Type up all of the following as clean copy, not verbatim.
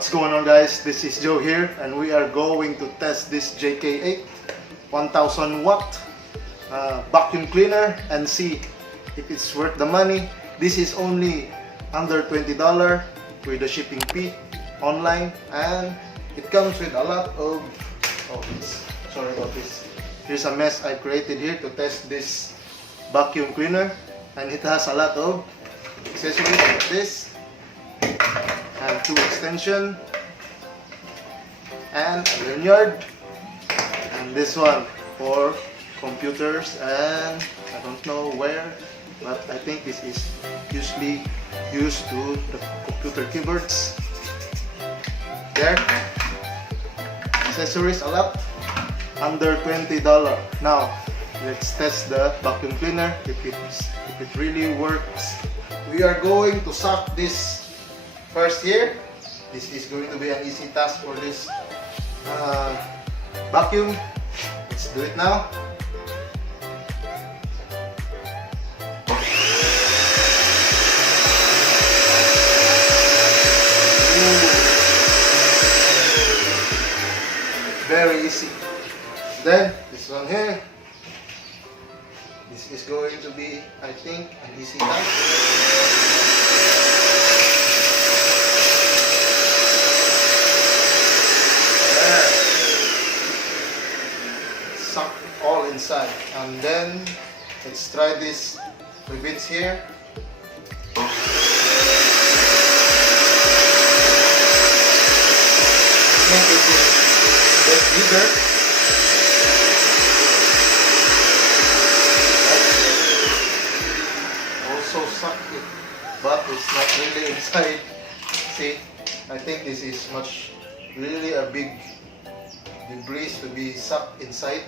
What's going on, guys? This is Joe here, and we are going to test this JK-8 1000 watt vacuum cleaner and see if it's worth the money. This is only under $20 with the shipping fee online, and it comes with a lot of sorry about this. Here's a mess I created here to test this vacuum cleaner, and it has a lot of accessories like this, and 2 extension, and a lanyard, and this one for computers, and I don't know where, but I think this is usually used to the computer keyboards. There, accessories a lot, under $20. Now let's test the vacuum cleaner if it really works. We are going to suck this first here. This is going to be an easy task for this vacuum. Let's do it now. Very easy. Then this one here. This is going to be, I think, an easy task. There. Suck all inside. And then let's try this rivets here. I think it is a bit bigger. Also suck it, but it's not really inside. See, I think this is really a big debris to be sucked inside,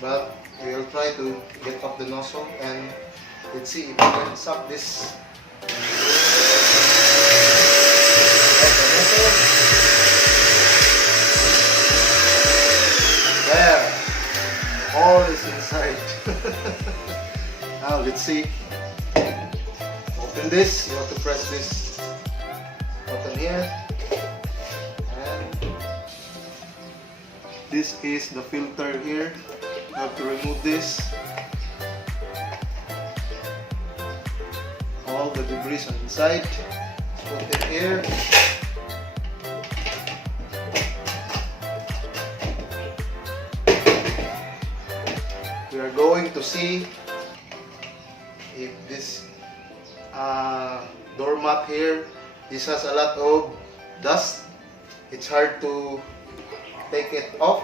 but we will try to get off the nozzle, and let's see if we can suck this. There, all is inside. Now let's see. Open this. You have to press this button here, and this is the filter here. You have to remove this. All the debris on inside. Put it here. We are going to see if this doormat here, this has a lot of dust. It's hard to take it off,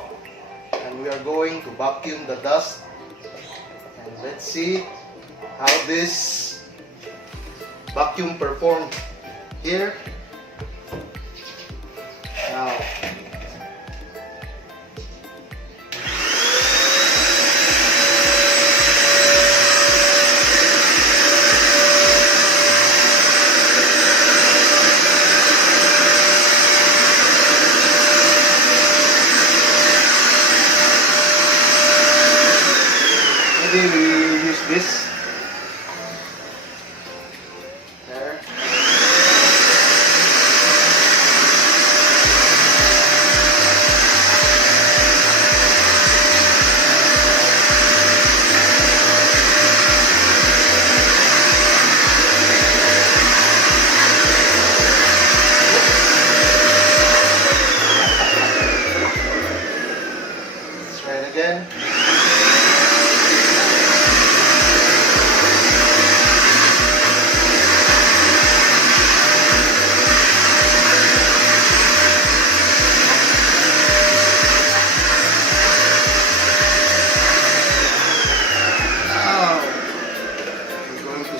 and we are going to vacuum the dust, and let's see how this vacuum performs here. Now maybe we will use this. There. Let's try it again.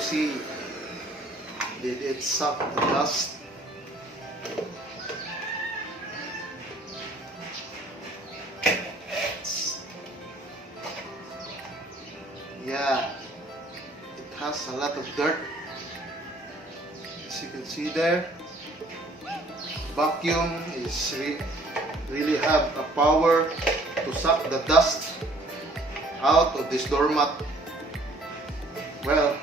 See, did it suck the dust? Yeah, it has a lot of dirt. As you can see there, vacuum is really have a power to suck the dust out of this doormat. Well,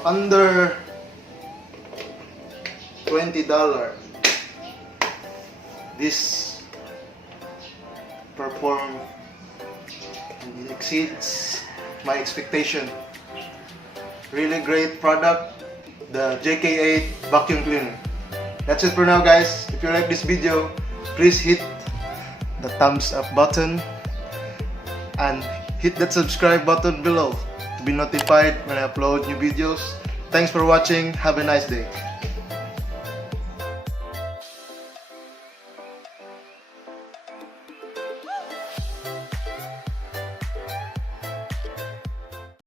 for under $20. This perform and it exceeds my expectation. Really great product, the JK-8 vacuum cleaner. That's it for now, guys. If you like this video, please hit the thumbs up button and hit that subscribe button below to be notified when I upload new videos. Thanks for watching. Have a nice day.